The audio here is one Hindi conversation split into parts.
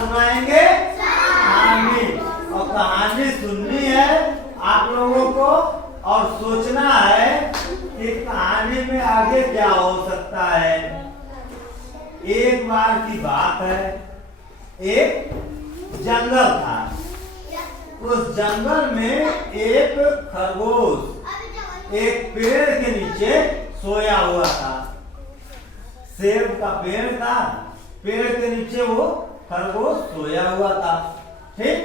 सुनाएंगे कहानी। और कहानी सुननी है आप लोगों को और सोचना है कि कहानी में आगे क्या हो सकता है। एक बार की बात है, एक जंगल था। उस जंगल में एक खरगोश एक पेड़ के नीचे सोया हुआ था। सेब का पेड़ था, पेड़ के नीचे वो खरगोश सोया हुआ था। ठीक,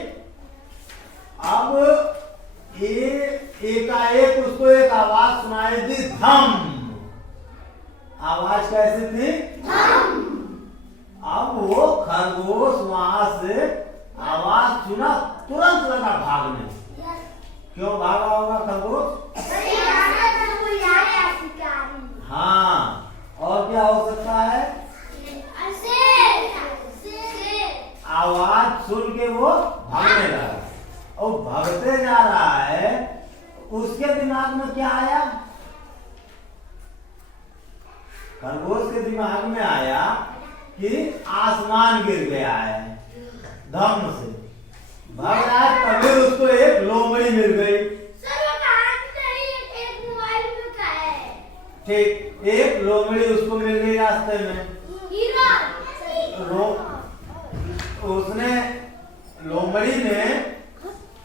अब एकाएक उसको एक आवाज सुनाई दी, धम। आवाज कैसी थी? धम। अब वो खरगोश वहां से आवाज सुना, तुरंत लगा भागने। क्यों भागा होगा खरगोश? हाँ, और क्या हो सकता है? आवाज सुन के वो भागने लगा और भागते जा रहा है। उसके दिमाग में क्या आया? खरगोश के दिमाग में आया कि आसमान गिर गया है। धम से भाग रहा है, तभी उसको एक लोमड़ी मिल गई। ठीक, एक लोमड़ी उसको मिल गई रास्ते में। उसने लोमड़ी ने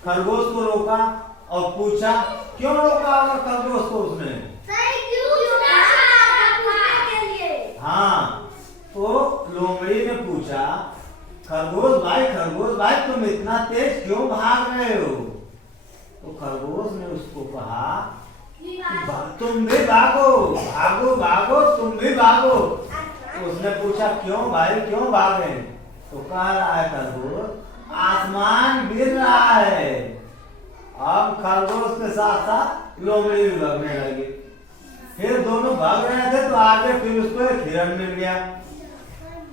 खरगोश को रोका और पूछा, क्यों रोका होगा खरगोश को उसने? हाँ, तो लोमड़ी ने पूछा, खरगोश भाई तुम इतना तेज क्यों भाग रहे हो? तो खरगोश ने उसको कहा, तुम भी भागो, तुम भी भागो। उसने पूछा, क्यों भाई क्यों भागे? तो कह रहा है खरगोश, आसमान गिर रहा है। अब खरगोश के साथ साथ लोमड़ी भी भागने लगी। फिर दोनों भाग रहे थे तो आगे फिर उसको एक हिरण मिल गया।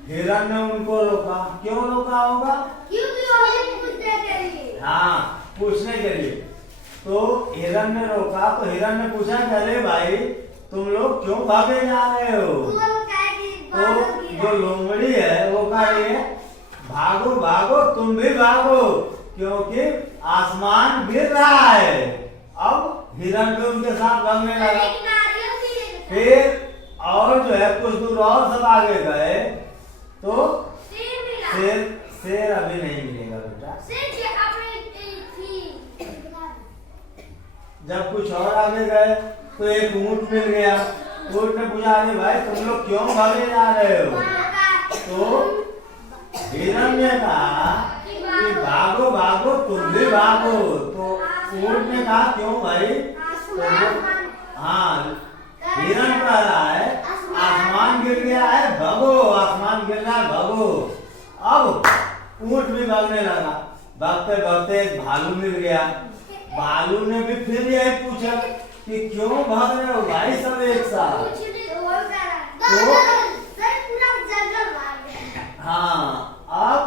हिरण ने उनको रोका। क्यों रोका होगा? हाँ, पूछने के लिए। तो हिरण ने रोका तो हिरण ने पूछा, अरे भाई तुम लोग क्यों भागे जा रहे हो? तो जो लोमड़ी है वो कह रही है, भागो तुम भी भागो, क्योंकि आसमान गिर रहा है। अब हिरण भी उनके साथ भागने लगा। फिर और जो है कुछ दूर और सब आगे गए तो शेर अभी नहीं मिलेगा बेटा। जब कुछ और आगे गए तो एक ऊंट मिल गया। ऊंट ने पूछा, अरे भाई तुम लोग क्यों भागे जा रहे हो? तो हिरण ने कहा कि भागो तुम भी भागो। तो ऊंट ने कहा, क्यों भाई? तो हाँ, हिरण कह रहा है, आसमान गिर गया है, भागो, आसमान गिर रहा है, भागो। अब ऊंट भी भागने लगा। भागते भागते एक भालू मिल गया। भालू ने भी फिर यही पूछा कि क्यों भाग रहे हो भाई सब एक साथ? तो हाँ, अब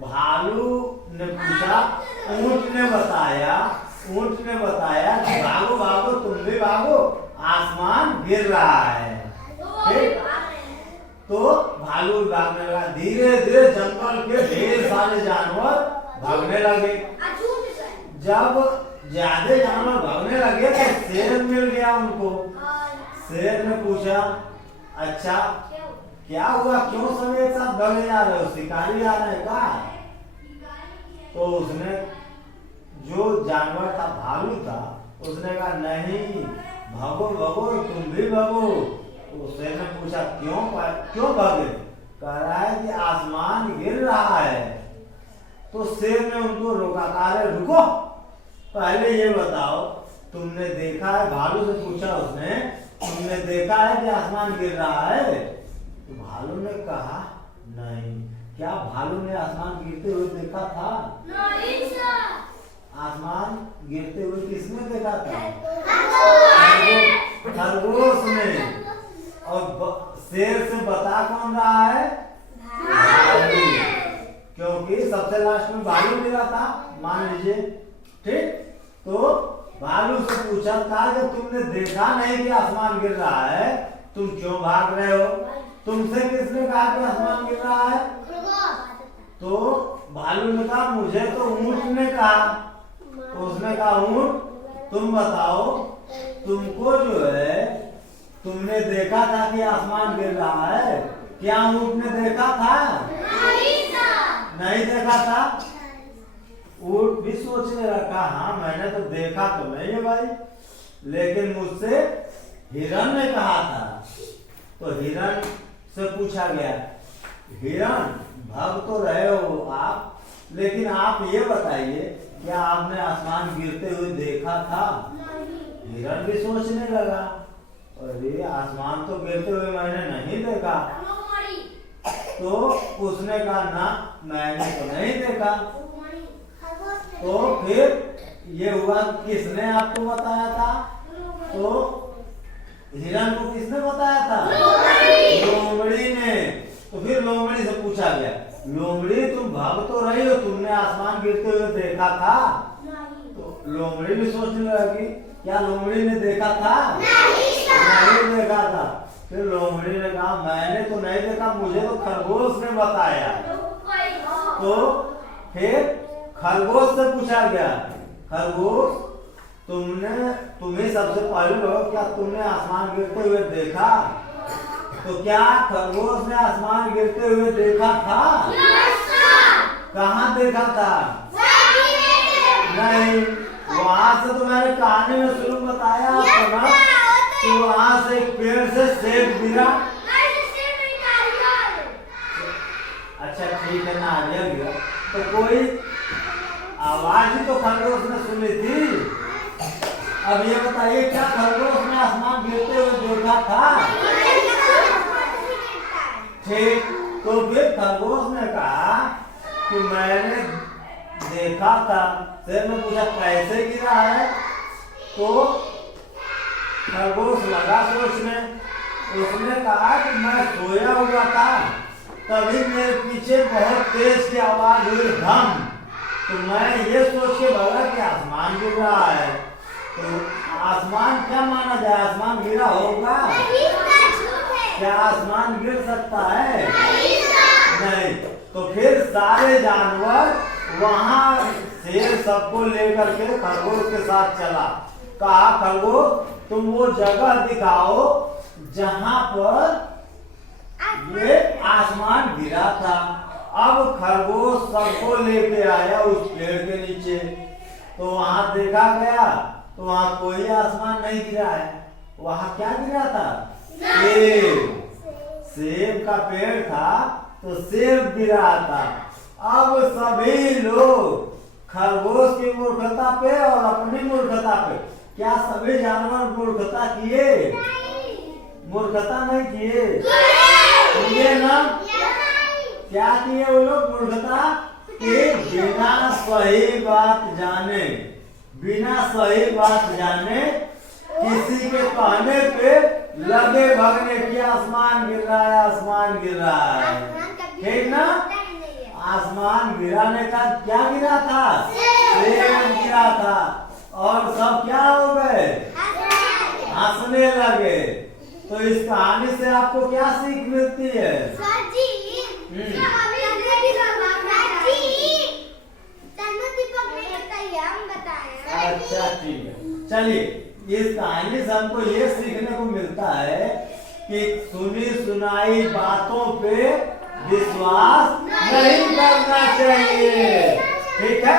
भालू ने पूछा, ऊंट ने बताया कि भागो तुम भी भागो, आसमान गिर रहा है। ठीक, तो भालू भागने लगा। धीरे धीरे जंगल के ढेर सारे जानवर भागने लगे। जब ज्यादा जानवर भागने लगे तो शेर मिल गया उनको। शेर ने पूछा, अच्छा क्या हुआ, क्यों सब एक साथ भागे जा रहे हो? शिकारी आ रहे का? तो उसने, जो जानवर था भालू था, उसने कहा, नहीं भागो तुम भी भागो। तो शेर ने पूछा, क्यों भागे? कह रहा है कि आसमान गिर रहा है। तो शेर ने उनको रोका, कहा, रुको, पहले ये बताओ तुमने देखा है? भालू से पूछा उसने, तुमने देखा है कि आसमान गिर रहा है? तो भालू ने कहा, नहीं। क्या भालू ने आसमान गिरते हुए देखा था? नहीं सर। आसमान गिरते हुए किसने देखा था? खरगोश ने। और शेर से बता कौन रहा है? भालू। क्योंकि सबसे लास्ट में भालू मिला था, मान लीजिए। ठीक, तो भालू से पूछा था, जब तुमने देखा नहीं कि आसमान गिर रहा है, तुम क्यों भाग रहे हो? तुमसे किसने कहा कि आसमान गिर रहा है? तो भालू ने कहा मुझे तो ऊंट ने कहा। तो उसने कहा ऊंट तुम बताओ, तुमको जो है तुमने देखा था कि आसमान गिर रहा है, क्या ऊंट ने देखा था? नहीं देखा था। ऊंट भी सोचने लगा हाँ मैंने तो देखा तो नहीं है भाई, लेकिन मुझसे हिरण ने कहा था। तो हिरण से पूछा गया, हिरण भाग तो रहे हो आप, लेकिन आप ये बताइए क्या आपने आसमान गिरते हुए देखा था? हिरण भी सोचने लगा अरे आसमान तो गिरते हुए मैंने नहीं देखा। तो उसने कहा ना मैंने तो नहीं देखा। तो फिर ये हुआ किसने आपको बताया था? तो हिरण को किसने बताया था? लोमड़ी ने। तो फिर लोमड़ी से पूछा गया, लोमड़ी तुम भाग तो रही हो, तुमने आसमान गिरते हुए देखा था? तो लोमड़ी भी सोचने लगी क्या लोमड़ी ने देखा था? नहीं देखा था। फिर लोमड़ी ने कहा मैंने तो नहीं देखा, मुझे तो खरगोश ने बताया। तो फिर खरगोश से पूछा गया, खरगोश तुम्हें सबसे पहले लोग क्या तुमने आसमान गिरते हुए देखा? तो क्या खरगोश ने आसमान गिरते हुए देखा था? कहाँ देखा था? नहीं, वहां से तो मैंने कहानी में शुरू बताया आपको ना, तो वहां से एक पेड़ से सेब गिरा। अच्छा ठीक है नारियल गिरा, तो कोई आवाज ही तो खरगोश ने सुनी थी। अब ये बताइए क्या खरगोश ने आसमान गिरते हुए देखा था? ठीक, तो फिर खरगोश ने कहा कि मैंने देखा था। शेर ने पूछा कैसे गिरा है? तो खरगोश लगा सोचने, उसने कहा कि मैं सोया हुआ था, तभी मेरे पीछे बहुत तेज की आवाज हुई धम, तो मैं ये सोच के भागा कि आसमान गिर रहा है। तो आसमान क्या माना जाए, आसमान गिरा होगा? क्या आसमान गिर सकता है? नहीं। तो फिर सारे जानवर वहां शेर सबको लेकर के खरगोश के साथ चला। कहा खरगोश तुम वो जगह दिखाओ जहां पर ये आसमान गिरा था। अब खरगोश सबको लेके आया उस पेड़ के नीचे, तो वहां देखा गया तो वहां कोई आसमान नहीं गिरा है। वहां क्या गिरा था? सेब। सेब का पेड़ था तो सेब गिरा था। अब सभी लोग खरगोश की मूर्खता पे और अपनी मूर्खता पे, क्या सभी जानवर मूर्खता किए? मूर्खता नहीं किए ना? क्या किए वो लोग मूर्खता? कि बिना सही बात जाने किसी के कहने पे लगे भगने कि आसमान गिर रहा है, आसमान गिर रहा है। ठीक ना? आसमान गिराने का क्या गिरा था? सेब गिरा था। और सब क्या हो गए? हंसने लगे। तो इस कहानी से आपको क्या सीख मिलती है? अच्छा ठीक है, चलिए इस कहानी से हमको ये सीखने को मिलता है कि सुनी सुनाई बातों पे विश्वास नहीं करना चाहिए। ठीक है।